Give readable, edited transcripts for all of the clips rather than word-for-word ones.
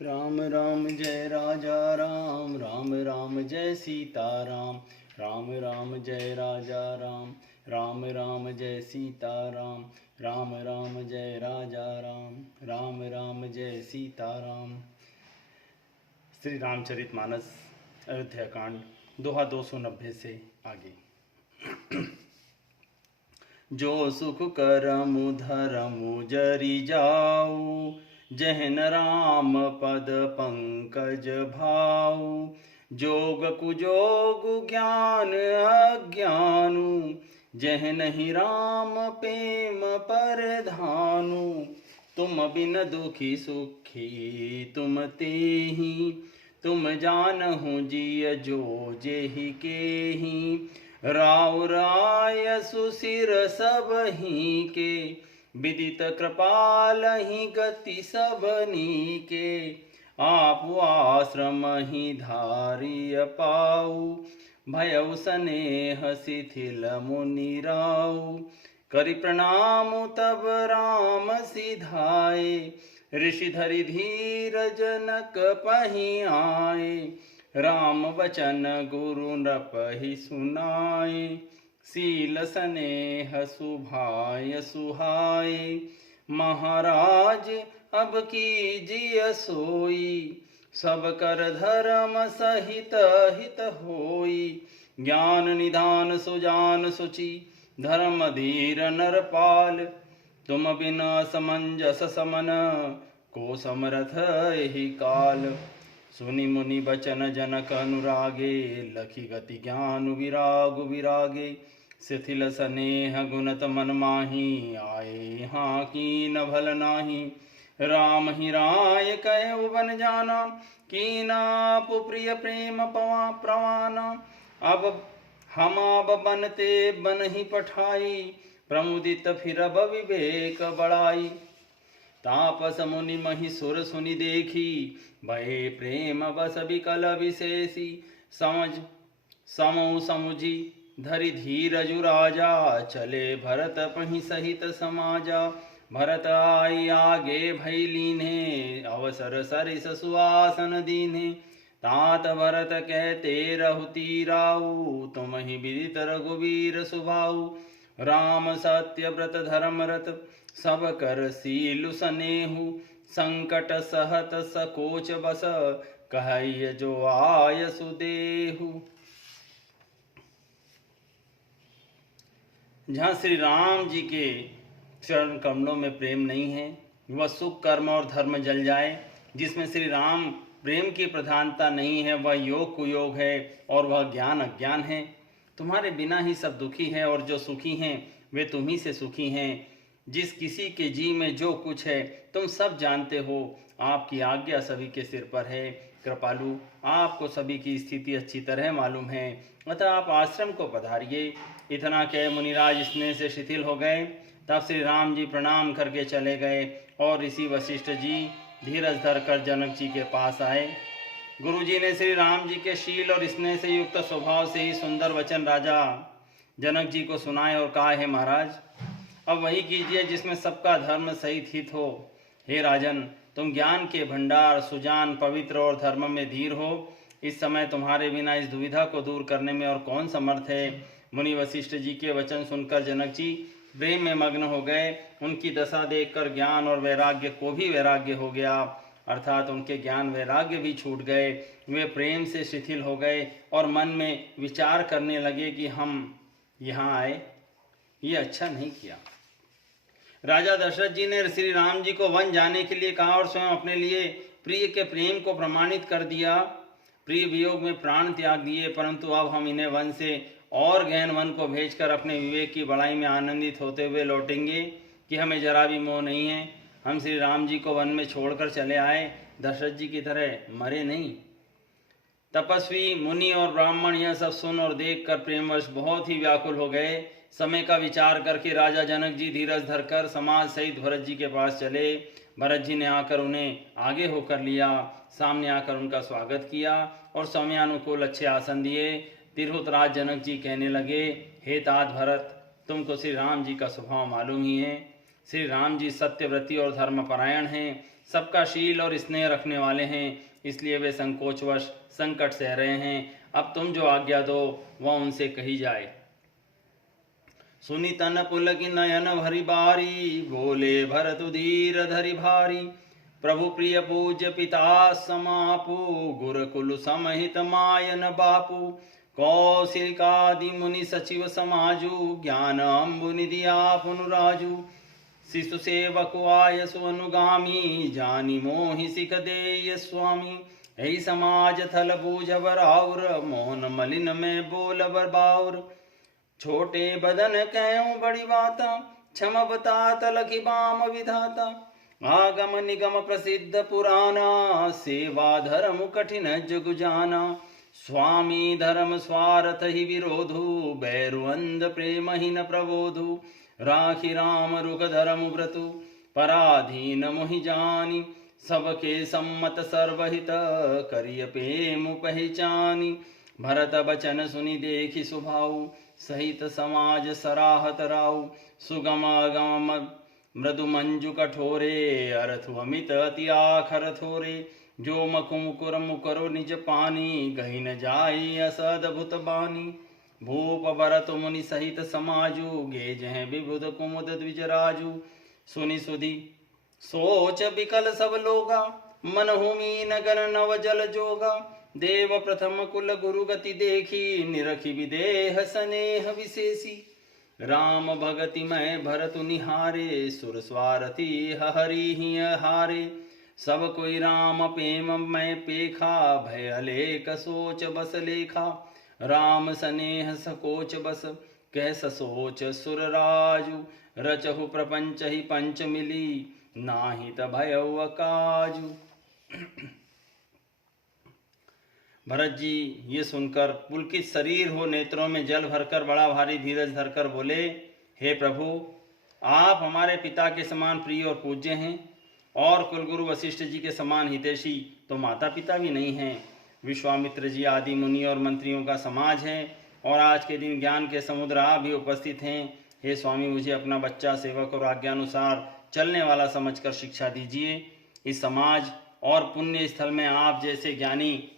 राम राम जय राजा राम, राम राम जय सीता राम, राम राम जय राजा राम, राम राम जय सीता राम, राम राम जय राजा राम, राम राम जय सीता राम। श्री रामचरितमानस अयोध्या कांड दोहा 290 से आगे। जो सुख करमु धरमु जरि जाऊ, जहन राम पद पंकज भाऊ। जोग कुजोग ज्ञान अज्ञानु, जहनहि राम प्रेम परधानु। तुम बिन दुखी सुखी तुम तेहि, तुम जानहु जिय जो जेहि केहि। राव राय सुसिर सबहि के, विदित कृपालहि गति सबनी के। आपु आश्रम ही धारिय पाऊ, भयउ स्नेह शिथिल मुनि राऊ। करि प्रणाम तब राम सिधाए, ऋषि धरि धीर जनक पहि आए। राम वचन गुरु नृपहि सुनाए, सील स्नेह सुभाय सुहाए। महाराज अब कीजिए सोई, सब कर धर्म सहित हित होई। ज्ञान निधान सुजान सुचि, धर्म धीर नरपाल। तुम बिना समंजस समन, को समरथ एहि काल। सुनि मुनि बचन जनक अनुरागे, लखी गति ज्ञान विराग विरागे। शिथिल स्नेह गुणत मन माही, आए हाँ कीन भल नाही। राम ही राय कहु बन जाना, कीना आपु प्रिय प्रेम पवा प्रवाना। अब हम अब बनते बन ही पठाई, प्रमुदित फिर विवेक बढ़ाई। तापस मुनि मही सुर सुनि देखी, भये प्रेम बस विकल विशेषी। समझ समौ समुझी धरि धीरजु राजा, चले भरत पहि सहित समाजा। भरत आई आगे भई लीन्हे, अवसर सरिस सुआसन दीन्हे। तात भरत कहते रहु तीराऊ, तुम ही विदित रघुवीर सुभाऊ। राम सत्य व्रत धर्मरत, सब कर सीलु सनेहु। संकट सहत सकोच बस, कहै जो आय सुदेहु। जहाँ श्री राम जी के चरण कमलों में प्रेम नहीं है, वह सुख कर्म और धर्म जल जाए। जिसमें श्री राम प्रेम की प्रधानता नहीं है, वह योग कुयोग है और वह ज्ञान अज्ञान है। तुम्हारे बिना ही सब दुखी है, और जो सुखी हैं वे तुम्ही से सुखी हैं। जिस किसी के जी में जो कुछ है तुम सब जानते हो, आपकी आज्ञा सभी के सिर पर है। कृपालु, आपको सभी की स्थिति अच्छी तरह मालूम है, अतः आप आश्रम को पधारिए। इतना कह मुनिराज स्नेह से शिथिल हो गए। तब श्री राम जी प्रणाम करके चले गए, और ऋषि वशिष्ठ जी धीरज धरकर जनक जी के पास आए। गुरु जी ने श्री राम जी के शील और स्नेह से युक्त स्वभाव से ही सुंदर वचन राजा जनक जी को सुनाए और कहा, है महाराज, अब वही कीजिए जिसमें सबका धर्म सहित हित हो। हे राजन, तुम ज्ञान के भंडार, सुजान, पवित्र और धर्म में धीर हो। इस समय तुम्हारे बिना इस दुविधा को दूर करने में और कौन समर्थ है। मुनि वशिष्ठ जी के वचन सुनकर जनक जी प्रेम में मग्न हो गए। उनकी दशा देखकर ज्ञान और वैराग्य को भी वैराग्य हो गया, अर्थात उनके ज्ञान वैराग्य भी छूट गए। वे प्रेम से शिथिल हो गए और मन में विचार करने लगे कि हम यहाँ आए, ये अच्छा नहीं किया। राजा दशरथ जी ने श्री राम जी को वन जाने के लिए कहा और स्वयं अपने लिए प्रिय के प्रेम को प्रमाणित कर दिया। प्रिय वियोग में प्राण त्याग दिए, परंतु अब हम इन्हें वन से और गहन वन को भेजकर अपने विवेक की बड़ाई में आनंदित होते हुए लौटेंगे कि हमें जरा भी मोह नहीं है। हम श्री राम जी को वन में छोड़कर चले आए, दशरथ जी की तरह मरे नहीं। तपस्वी मुनि और ब्राह्मण यह सब सुन और देख कर प्रेमवश बहुत ही व्याकुल हो गए। समय का विचार करके राजा जनक जी धीरज धरकर समाज सहित भरत जी के पास चले। भरत जी ने आकर उन्हें आगे होकर लिया, सामने आकर उनका स्वागत किया और समयानुकूल अच्छे आसन दिए। तिरहुत राज जनक जी कहने लगे, हे तात भरत, तुमको श्री राम जी का स्वभाव मालूम ही है। श्री राम जी सत्यव्रती और धर्मपरायण हैं। सबका शील और स्नेह रखने वाले हैं, इसलिए वे संकोचवश संकट सह रहे हैं। अब तुम जो आज्ञा दो वह उनसे कही जाए। सुनी तन पुलक नयन भरि बारी, बोले भरत धीर धरि भारी। प्रभु प्रिय पूज्य पिता समापु, गुरुकुल समहित मायन बापू। कौशिकादि मुनि सचिव समाजु, ज्ञान अम्बु निधि आपनु राजू। शिशु सेवक आयसु अनुगामी, जानी मोहि सिख देय स्वामी। ऐ समाज थल बूझ बराउर, मोहन मलिन में बोल बरबाउर। छोटे बदन कहूँ बड़ी बाता, क्षम बतात लखि बाम विधाता। आगम निगम प्रसिद्ध पुराना, सेवा धर्म कठिन जग जाना। स्वामी धर्म स्वार्थ ही विरोधु, बैरु अंध प्रेम ही न प्रबोधु। राखी राम रुख धर्म व्रतु, पराधीन मोहि जानी। सबके सम्मत सर्वहित, करिय प्रेम पहचानी। भरत बचन सुनि देखि सुभाऊ, सहित समाज सराहत राऊ। सुगम अगम मृदु मंजु कठोरे, अरथु अमित अति आखर थोरे। जो मखु मुकुर मुकरो निज पानी, गहि न जाई अस अद्भुत बानी। भूप भरत मुनि सहित समाजु, गेज हैं विबुध कुमुद द्विज राजू। सुनि सुधि सोच बिकल सब लोगा, मनहु मीन गन नव जल जोगा। देव प्रथम कुल गुरु गति देखी, निरखि विदेह स्नेह विशेषी। राम भगति मैं भरतु निहारे, सुर स्वारथी हरि ही हारे। सब कोई राम प्रेम मैं पेखा, भय अलेख सोच बस लेखा। राम स्नेह सकोच बस, कह ससोच सुर राजू। रचहु प्रपंच ही पंच मिली, नाहित भयउ अकाजू। भरत जी ये सुनकर पुलकित शरीर हो, नेत्रों में जल भरकर बड़ा भारी धीरज धरकर बोले, हे प्रभु, आप हमारे पिता के समान प्रिय और पूज्य हैं, और कुलगुरु वशिष्ठ जी के समान हितैषी तो माता पिता भी नहीं हैं। विश्वामित्र जी आदि मुनि और मंत्रियों का समाज है, और आज के दिन ज्ञान के समुद्र आप भी उपस्थित हैं। हे स्वामी, मुझे अपना बच्चा सेवक और आज्ञानुसार चलने वाला समझकर शिक्षा दीजिए। इस समाज और पुण्य स्थल में आप जैसे ज्ञानी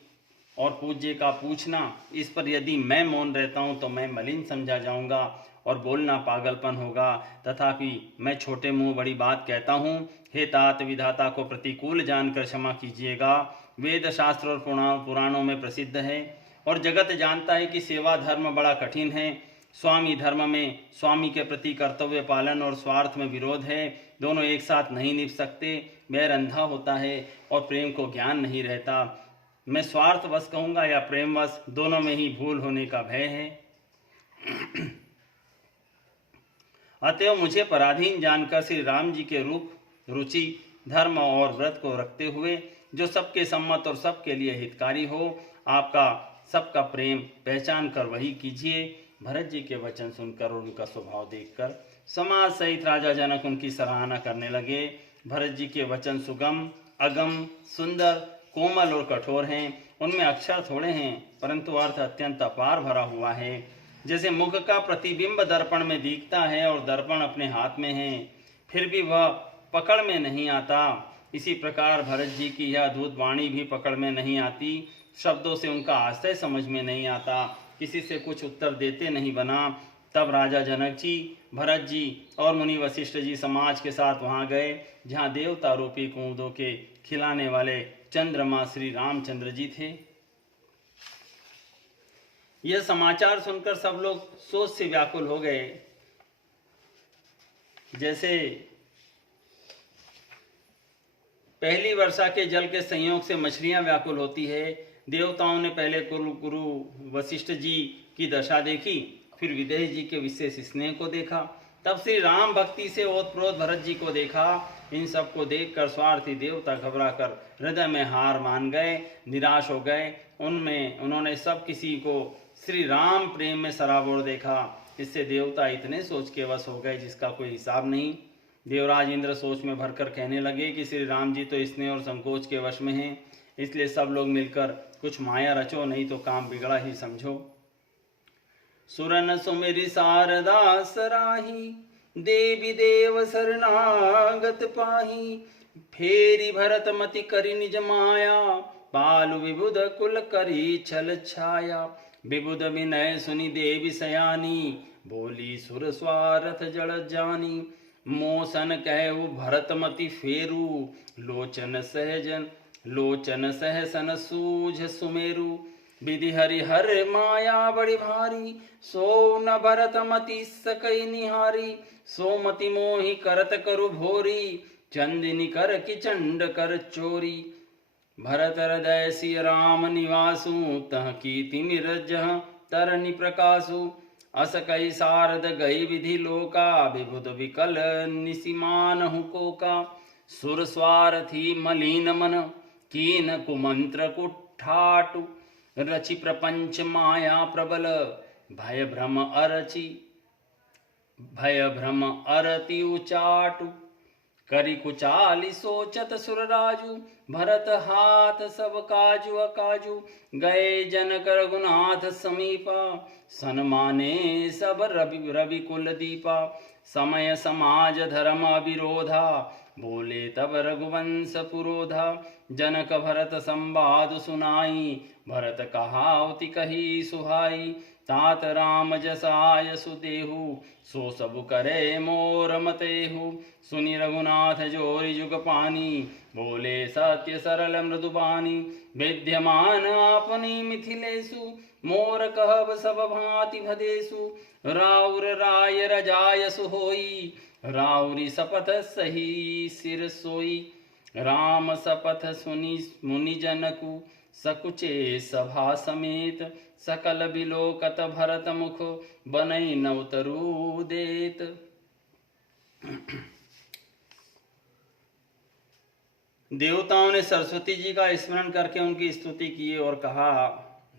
और पूज्य का पूछना, इस पर यदि मैं मौन रहता हूँ तो मैं मलिन समझा जाऊंगा और बोलना पागलपन होगा। तथापि मैं छोटे मुंह बड़ी बात कहता हूँ। हे तात, विधाता को प्रतिकूल जानकर क्षमा कीजिएगा। वेद शास्त्र और पुराणों में प्रसिद्ध है और जगत जानता है कि सेवा धर्म बड़ा कठिन है। स्वामी धर्म में स्वामी के प्रति कर्तव्य पालन और स्वार्थ में विरोध है। दोनों एक साथ नहीं निभ सकते। बैर अंधा होता है और प्रेम को ज्ञान नहीं रहता। मैं स्वार्थवश कहूँगा या प्रेमवश, दोनों में ही भूल होने का भय है। अतएव मुझे पराधीन जानकर श्री राम जी के रूप, रुचि, धर्म और व्रत को रखते हुए, जो सबके सम्मत और सबके लिए हितकारी हो, आपका सबका प्रेम पहचान कर वही कीजिए। भरत जी के वचन सुनकर और उनका स्वभाव देखकर समाज सहित राजा जनक उनकी सराहना करने लगे। भरत जी के वचन सुगम, अगम, सुंदर, कोमल और कठोर हैं। उनमें अक्षर थोड़े हैं, परंतु अर्थ अत्यंत अपार भरा हुआ है। जैसे मुख का प्रतिबिंब दर्पण में दिखता है और दर्पण अपने हाथ में है, फिर भी वह पकड़ में नहीं आता, इसी प्रकार भरत जी की यह अद्भुत वाणी भी पकड़ में नहीं आती। शब्दों से उनका आशय समझ में नहीं आता, किसी से कुछ उत्तर देते नहीं बना। तब राजा जनक जी, भरत जी और मुनि वशिष्ठ जी समाज के साथ वहां गए, जहां देवता रूपी कुमुदों के खिलाने वाले चंद्रमा श्री रामचंद्र जी थे। यह समाचार सुनकर सब लोग सोच से व्याकुल हो गए। जैसे पहली वर्षा के जल के संयोग से मछलियां व्याकुल होती है, देवताओं ने पहले गुरु वशिष्ठ जी की दशा देखी, फिर विदेह जी के विशेष स्नेह को देखा, तब श्री राम भक्ति से ओतप्रोत भरत जी को देखा। इन सब को देखकर स्वार्थी देवता घबराकर हृदय में हार मान गए, निराश हो गए। उन्होंने सब किसी को श्री राम प्रेम में सराबोर देखा। इससे देवता इतने सोच के वश हो गए जिसका कोई हिसाब नहीं। देवराज इंद्र सोच में भरकर कहने लगे कि श्री राम जी तो स्नेह और संकोच के वश में हैं, इसलिए सब लोग मिलकर कुछ माया रचो, नहीं तो काम बिगड़ा ही समझो। सुरन सुमिरि शारदा सराही, देवी देव शरणागत पाही। फेरी भरत मति करी निज माया, पालु विबुध कुल करी छल छाया। विबुध विनय सुनि देवी सयानी, बोली सुर स्वारथ जड़ जानी। मोसन कहु भरत मति फेरू, लोचन सहसन सूझ सुमेरु। विधि हरिहर माया बड़ी भारी, सो न भरत मति सकई निहारी। सो मति मोहि करत करु भोरी, चंदिनी कर कि चंड कर चोरी। भरत हृदय सिय राम निवासु, तह की तिमिर जह तरनि प्रकाशु। अस कई सारद गई विधि लोका, विबुध विकल निसिमानहु कोका। सुर स्वारथी मलिन मन, कीन कुमंत्र कुठाटु। रचि प्रपंच माया प्रबल, भय भ्रम अरति उचाटु। करी कुचाली सोचत सुरराजु, भरत हाथ सब काजु अकाजु। गए जनक रघुनाथ समीपा, सन्माने सब रवि कुल दीपा। समय समाज धर्म अविरोधा, बोले तब रघुवंश पुरोधा। जनक भरत संवाद सुनाई, भरत कहावति कही सुहाई। तात राम जसाय सुदेहु, सो सब करे मोर मतेहु। सुनि रघुनाथ जोरि जुग पानी, बोले सत्य सरल मृदुबानी। विद्यमान आपनी मिथिलेषु, मोर कहब सब भांति भदेषु। राउर राय रजायसु होई, राउरी शपथ सही सिर सोई। राम शपथ सुनि मुनि जनकु, सकुचे सभा समेत। सकल बिलोकत भरत मुख, बनई नवतरु देत। देवताओं ने सरस्वती जी का स्मरण करके उनकी स्तुति की और कहा,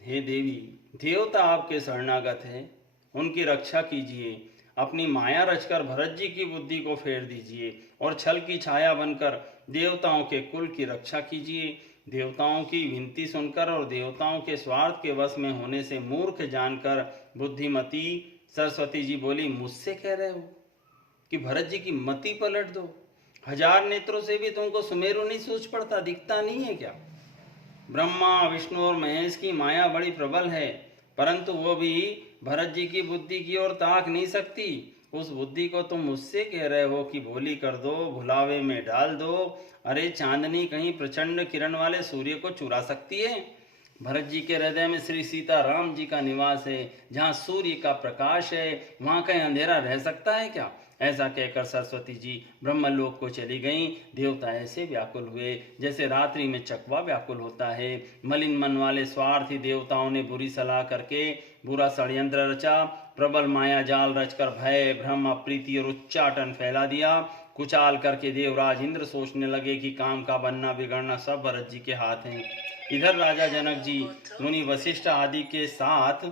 हे देवी, देवता आपके शरणागत हैं, उनकी रक्षा कीजिए। अपनी माया रचकर भरत जी की बुद्धि को फेर दीजिए और छल की छाया बनकर देवताओं के कुल की रक्षा कीजिए। देवताओं की विनती सुनकर और देवताओं के स्वार्थ के वश में होने से मूर्ख जानकर बुद्धिमती सरस्वती जी बोली, मुझसे कह रहे हो कि भरत जी की मति पलट दो? हजार नेत्रों से भी तुमको सुमेरु नहीं सूझ पड़ता, दिखता नहीं है क्या? ब्रह्मा विष्णु और महेश की माया बड़ी प्रबल है, परंतु वो भी भरत जी की बुद्धि की ओर ताक नहीं सकती। उस बुद्धि को तुम मुझसे कह रहे हो कि भोली कर दो, भुलावे में डाल दो। अरे चांदनी कहीं प्रचंड किरण वाले सूर्य को चुरा सकती है? भरत जी के हृदय में श्री सीता राम जी का निवास है, जहाँ सूर्य का प्रकाश है, वहाँ कहीं अंधेरा रह सकता है क्या? ऐसा कहकर सरस्वती जी ब्रह्मलोक को चली गईं। देवता ऐसे व्याकुल हुए जैसे रात्रि में चकवा व्याकुल होता है। मलिन मन वाले स्वार्थी देवताओं ने बुरी सलाह करके बुरा षड्यंत्र रचा, प्रबल माया जाल रचकर भय भ्रम अप्रीति और उच्चाटन फैला दिया। कुचाल करके देवराज इंद्र सोचने लगे कि काम का बनना बिगड़ना सब भरत जी के हाथ हैं। इधर राजा जनक जी मुनि वशिष्ठ आदि के साथ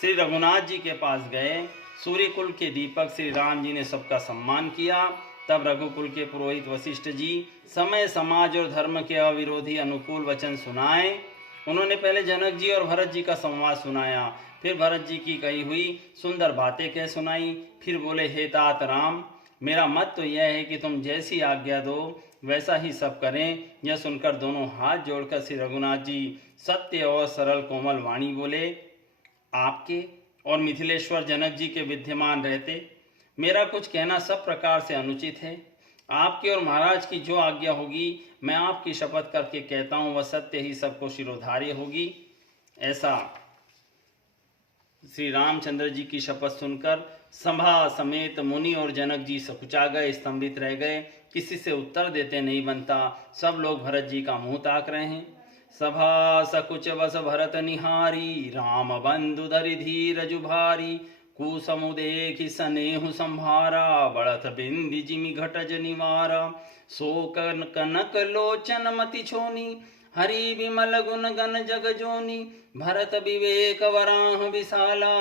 श्री रघुनाथ जी के पास गए। सूर्य कुल के दीपक श्री राम जी ने सबका सम्मान किया। तब रघुकुल के पुरोहित वशिष्ठ जी समय समाज और धर्म के अविरोधी अनुकूल वचन सुनाए। उन्होंने पहले जनक जी और भरत जी का संवाद सुनाया, फिर भरत जी की कही हुई सुंदर बातें कह सुनाई। फिर बोले, हे तात राम, मेरा मत तो यह है कि तुम जैसी आज्ञा दो वैसा ही सब करें। यह सुनकर दोनों हाथ जोड़कर श्री रघुनाथ जी सत्य और सरल कोमल वाणी बोले, आपके और मिथिलेश्वर जनक जी के विद्यमान रहते मेरा कुछ कहना सब प्रकार से अनुचित है। आपकी और महाराज की जो आज्ञा होगी मैं आपकी शपथ करके कहता हूँ, वह सत्य ही सबको शिरोधार्य होगी। ऐसा श्री रामचंद्र जी की शपथ सुनकर सभा समेत मुनि और जनक जी सकुचा गए, स्तंभित रह गए। किसी से उत्तर देते नहीं बनता। सब लोग भरत जी का मुंह ताक रहे हैं। सभा सकुच बस भरत निहारी, राम बंधु धरि धीरजु भारी। कुसमु देखि सनेहु संभारा, बढ़त बिंदि जिमि घटज निवारा। शोक कनक लोचन मति छोनी, हरि विमल गुण गण जग जोनी। भरत विवेक वराह विशाला,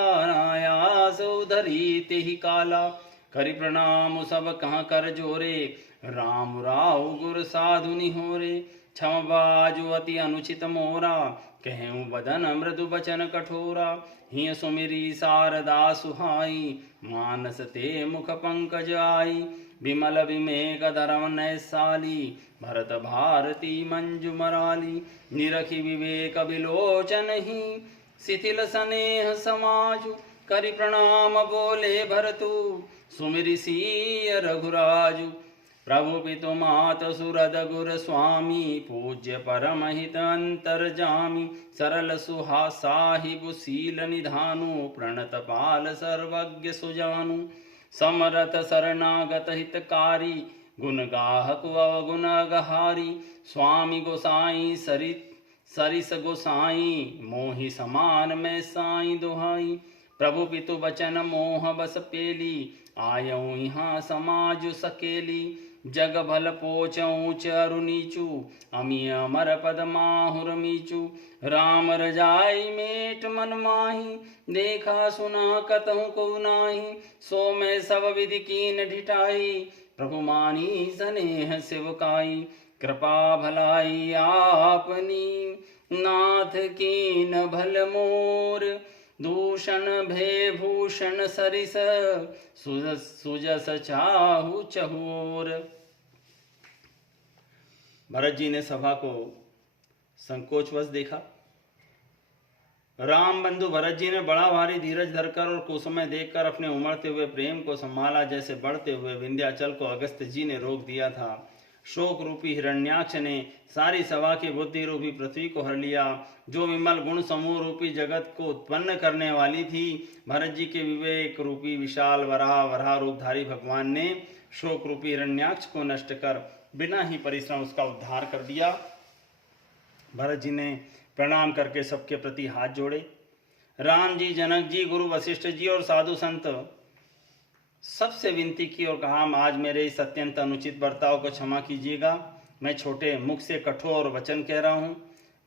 आयास उधरी तेहि काला। करि प्रणाम सब कहाँ कर जोरे, राम राव गुर साधु निहोरे। क्षम बाजु अति अनुचित मोरा, कहूँ बदन मृदु बचन कठोरा। हिय सुमिरी शारदा सुहाई, मानस ते मुख पंकज आई। विमल विमेक धर्म नैसाली भरत भारती मंजु मराली निरखी विवेक विलोचन ही शिथिल स्नेह समाजु करि प्रणाम बोले भरतु सुमिरि सिय रघुराजु प्रभु पितु मात सुरद गुर स्वामी पूज्य परम हित अंतरजामी सरल सुहा साहिब शील निधानु प्रणत पाल सर्वज्ञ सुजानु समरथ शरणागत हितकारी गुण गाहक अवगुण गहारी स्वामी गोसाई सरिस गोसाई मोहि समान मैं साई दुहाई प्रभु पितु बचन मोह बस पेली आयऊ यहाँ समाज सकेली जग भल पोच ऊंच अरु नीचू अमी अमर पद माहुर मीचू राम रजाई मेट मन माही देखा सुना कतहु को नाही सो मैं सब विधि कीन ढिठाई प्रभु मानी स्नेह सेवकाई कृपा भलाई आपनी नाथ कीन भल मोर दूषण भय भूषण सरिस सुजस चाहु चहूर। भरत जी ने सभा को संकोचवश देखा। राम बंधु भरत जी ने बड़ा भारी धीरज धरकर और कुसुमय देखकर अपने उमड़ते हुए प्रेम को संभाला, जैसे बढ़ते हुए विंध्याचल को अगस्त जी ने रोक दिया था। शोक रूपी हिरण्याक्ष ने सारी सभा की बुद्धि रूपी पृथ्वी को हर लिया, जो विमल गुण समूह रूपी जगत को उत्पन्न करने वाली थी। भरत जी के विवेक रूपी विशाल वराह रूपधारी भगवान ने शोक रूपी हिरण्याक्ष को नष्ट कर बिना ही परिश्रम उसका उद्धार कर दिया। भरत जी ने प्रणाम करके सबके प्रति हाथ जोड़े। राम जी, जनक जी, गुरु वशिष्ठ जी और साधु संत सबसे विनती की और कहा, आज मेरे इस अत्यंत अनुचित बर्ताव को क्षमा कीजिएगा। मैं छोटे मुख से कठोर वचन कह रहा हूँ।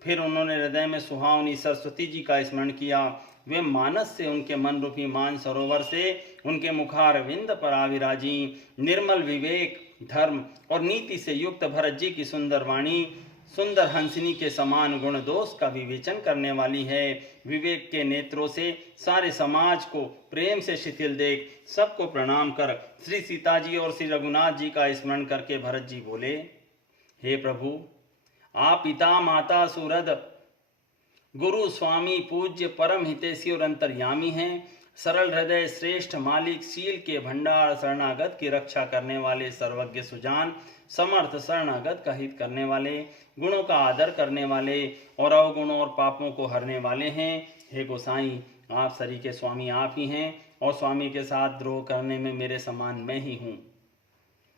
फिर उन्होंने हृदय में सुहावनी सरस्वती जी का स्मरण किया। वे मानस से उनके मन रूपी मान सरोवर से उनके मुखार विंद पर आविराजी। निर्मल विवेक, धर्म और नीति से युक्त भरत जी की सुंदर वाणी सुंदर हंसिनी के समान गुण दोष का विवेचन करने वाली है। विवेक के नेत्रों से सारे समाज को प्रेम से शिथिल देख सबको प्रणाम कर श्री सीता जी और श्री रघुनाथ जी का स्मरण करके भरत जी बोले, हे प्रभु, आप पिता माता सुहृद गुरु स्वामी पूज्य परम हितैषी और अंतर्यामी हैं। सरल हृदय श्रेष्ठ मालिक, शील के भंडार, शरणागत की रक्षा करने वाले, सर्वज्ञ सुजान, समर्थ शरणागत का हित करने वाले, गुणों का आदर करने वाले और अवगुणों और पापों को हरने वाले हैं। हे गोसाई, आप सरी के स्वामी आप ही हैं और स्वामी के साथ द्रोह करने में मेरे समान मैं ही हूँ।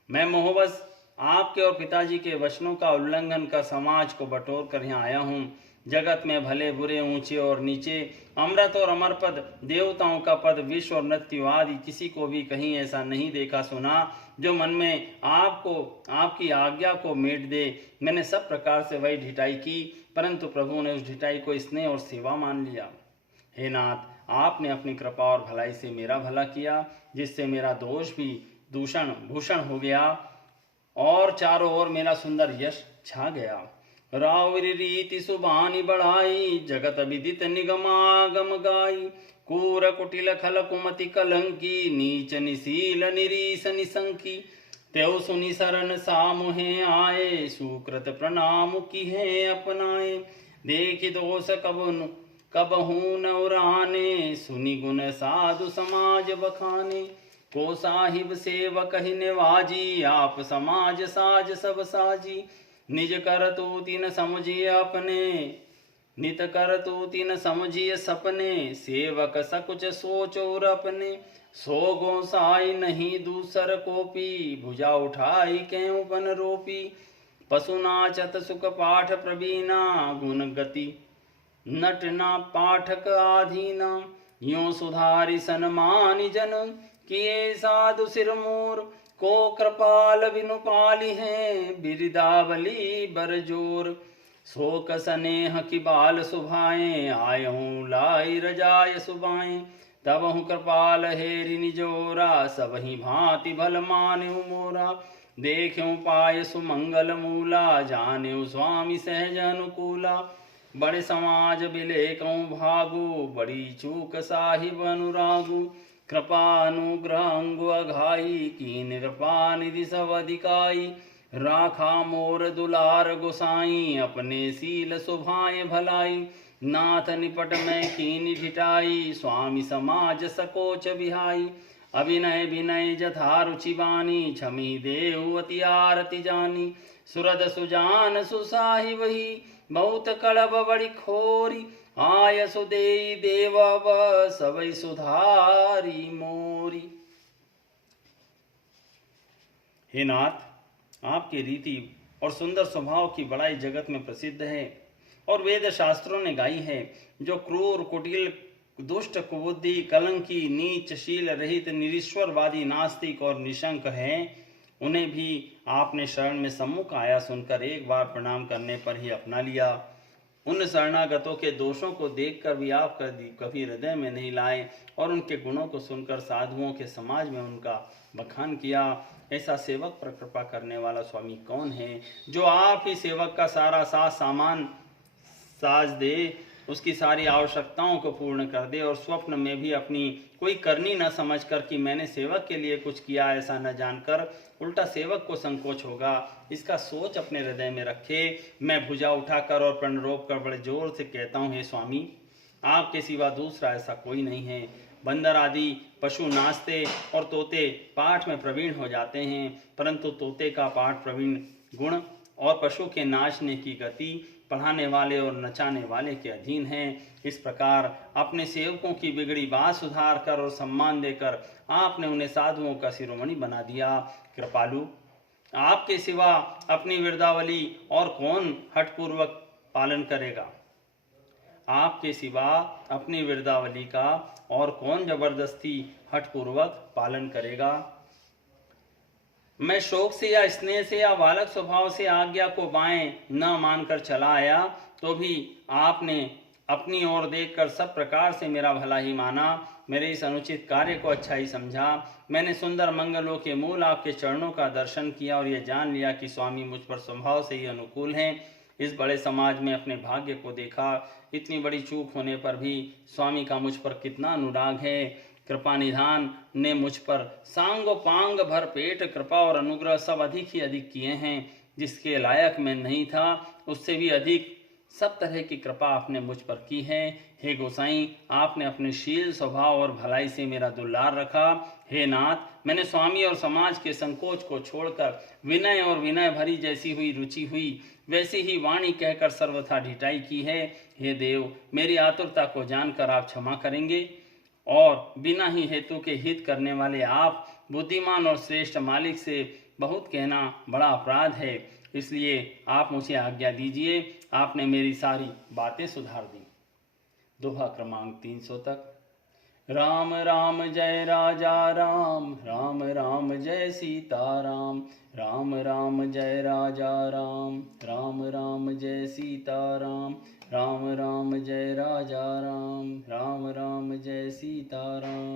मैं मोहवश आपके और पिताजी के वचनों का उल्लंघन कर समाज को बटोर कर यहाँ आया हूँ। जगत में भले बुरे, ऊंचे और नीचे, अमृत और अमर पद, देवताओं का पद, विश्व और मृत्यु आदि किसी को भी कहीं ऐसा नहीं देखा सुना जो मन में आपको आपकी आज्ञा को मेट दे। मैंने सब प्रकार से वही ढिठाई की, परंतु प्रभु ने उस ढिठाई को स्नेह और सेवा मान लिया। हे नाथ, आपने अपनी कृपा और भलाई से मेरा भला किया, जिससे मेरा दोष भी दूषण भूषण हो गया और चारों ओर मेरा सुंदर यश छा गया। रावरी रीति सुबानी बढ़ाई, जगत विदित निगमागम गाई। कूर कुटिल खल कुमति कलंकी, नीच निशील निरीश निसंकी। त्यों सुनि शरण सामुहे आए, सुकृत प्रणाम की है अपनाए। देखि दोष कबहू न उराने, सुनि गुण साधु समाज बखाने। को साहिब सेवक ही निवाजी, आप समाज साज सब साजी। निज कर तू तीन समझिए अपने, नित कर तू तीन समझिए सपने। सेवक सकुच सोच और अपने, सो गोसाई नहीं दूसर कोपी। भुजा उठाई क्यों पन रोपी, पशु नाचत सुख पाठ प्रवीणा। गुण गति नटना पाठक आधीना, यों सुधारी सन्मानि जन। किए साधु सिर मोर, को कृपाल बिनु पाली है। बिरदावली बरजोर, शोक स्नेह की बाल सुभाएं। आयहूँ लाई रजाय सुबाएं, तब हूँ कृपाल हेरि निजोरा। सब ही भांति भल मान्यु मोरा, देख्यूं पाय सुमंगल मूला। जान्यू स्वामी सहज अनुकूला, बड़े समाज बिले कहूँ भागु। बड़ी चूक साहिब अनुरागु, कृपा अनुग्रह अंगु अघाई, कीन कृपा निधि सब अधिकाई। राखा मोर दुलार गोसाई, अपने सील सुभाए भलाई। नाथ निपट में कीन ढिठाई, स्वामी समाज सकोच बिहाई। अभिनय विनय जथा रुचि बानी, छमी देव अति आरति जानी। सुरद सुजान सुसाहि वही, बहुत कड़ब बड़ी खोरी। आय सुदेई देव सबई सुधारी मोरी। हे नाथ, आपके रीति और सुंदर स्वभाव की बड़ाई जगत में प्रसिद्ध है और वेद शास्त्रों ने गाई है। जो क्रूर कुटिल दुष्ट कुबुद्धि कलंकी नीच शील रहित निरीश्वरवादी नास्तिक और निशंक हैं, उन्हें भी आपने शरण में सम्मुख आया सुनकर एक बार प्रणाम करने पर ही अपना लिया। उन शरणागतों के दोषों को देखकर भी आप कभी हृदय में नहीं लाए और उनके गुणों को सुनकर साधुओं के समाज में उनका बखान किया। ऐसा सेवक पर कृपा करने वाला स्वामी कौन है, जो आप ही सेवक का सारा सामान साज दे, उसकी सारी आवश्यकताओं को पूर्ण कर दे और स्वप्न में भी अपनी कोई करनी न समझकर कि मैंने सेवक के लिए कुछ किया ऐसा न जानकर उल्टा सेवक को संकोच होगा, इसका सोच अपने हृदय में रखे। मैं भुजा उठाकर और प्रण रोक कर बड़े जोर से कहता हूँ, हे स्वामी, आपके सिवा दूसरा ऐसा कोई नहीं है। बंदर आदि पशु नाचते और तोते पाठ में प्रवीण हो जाते हैं, परंतु तोते का पाठ प्रवीण गुण और पशु के नाचने की गति पढ़ाने वाले और नचाने वाले के अधीन है। इस प्रकार अपने सेवकों की बिगड़ी बात सुधार कर और सम्मान देकर आपने उन्हें साधुओं का शिरोमणि बना दिया। कृपालु, आपके सिवा अपनी वृद्धावली और कौन हठपूर्वक पालन करेगा? आपके सिवा अपनी वृद्धावली का और कौन जबरदस्ती हठपूर्वक पालन करेगा? मैं शोक से या स्नेह से या बालक स्वभाव से आज्ञा को बाएं न मानकर चला आया, तो भी आपने अपनी ओर देखकर सब प्रकार से मेरा भला ही माना, मेरे इस अनुचित कार्य को अच्छा ही समझा। मैंने सुंदर मंगलों के मूल आपके चरणों का दर्शन किया और यह जान लिया कि स्वामी मुझ पर स्वभाव से ही अनुकूल हैं। इस बड़े समाज में अपने भाग्य को देखा, इतनी बड़ी चूक होने पर भी स्वामी का मुझ पर कितना अनुराग है। कृपा निधान ने मुझ पर सांगोपांग भरपेट कृपा और अनुग्रह सब अधिक ही अधिक किए हैं। जिसके लायक मैं नहीं था उससे भी अधिक सब तरह की कृपा आपने मुझ पर की है। हे गोसाई, आपने अपने शील स्वभाव और भलाई से मेरा दुलार रखा। हे नाथ, मैंने स्वामी और समाज के संकोच को छोड़कर विनय और विनय भरी जैसी हुई रुचि हुई वैसी ही वाणी कहकर सर्वथा ढिठाई की है। हे देव, मेरी आतुरता को जानकर आप क्षमा करेंगे और बिना ही हेतु के हित करने वाले आप बुद्धिमान और श्रेष्ठ मालिक से बहुत कहना बड़ा अपराध है, इसलिए आप मुझे आज्ञा दीजिए। आपने मेरी सारी बातें सुधार दी। दोहा क्रमांक 300 तक। राम राम जय राजा राम, राम राम जय सीता राम, राम राम जय राजा राम, राम राम जय सीता राम, राम राम जय राजा राम, राम राम जय सीता राम।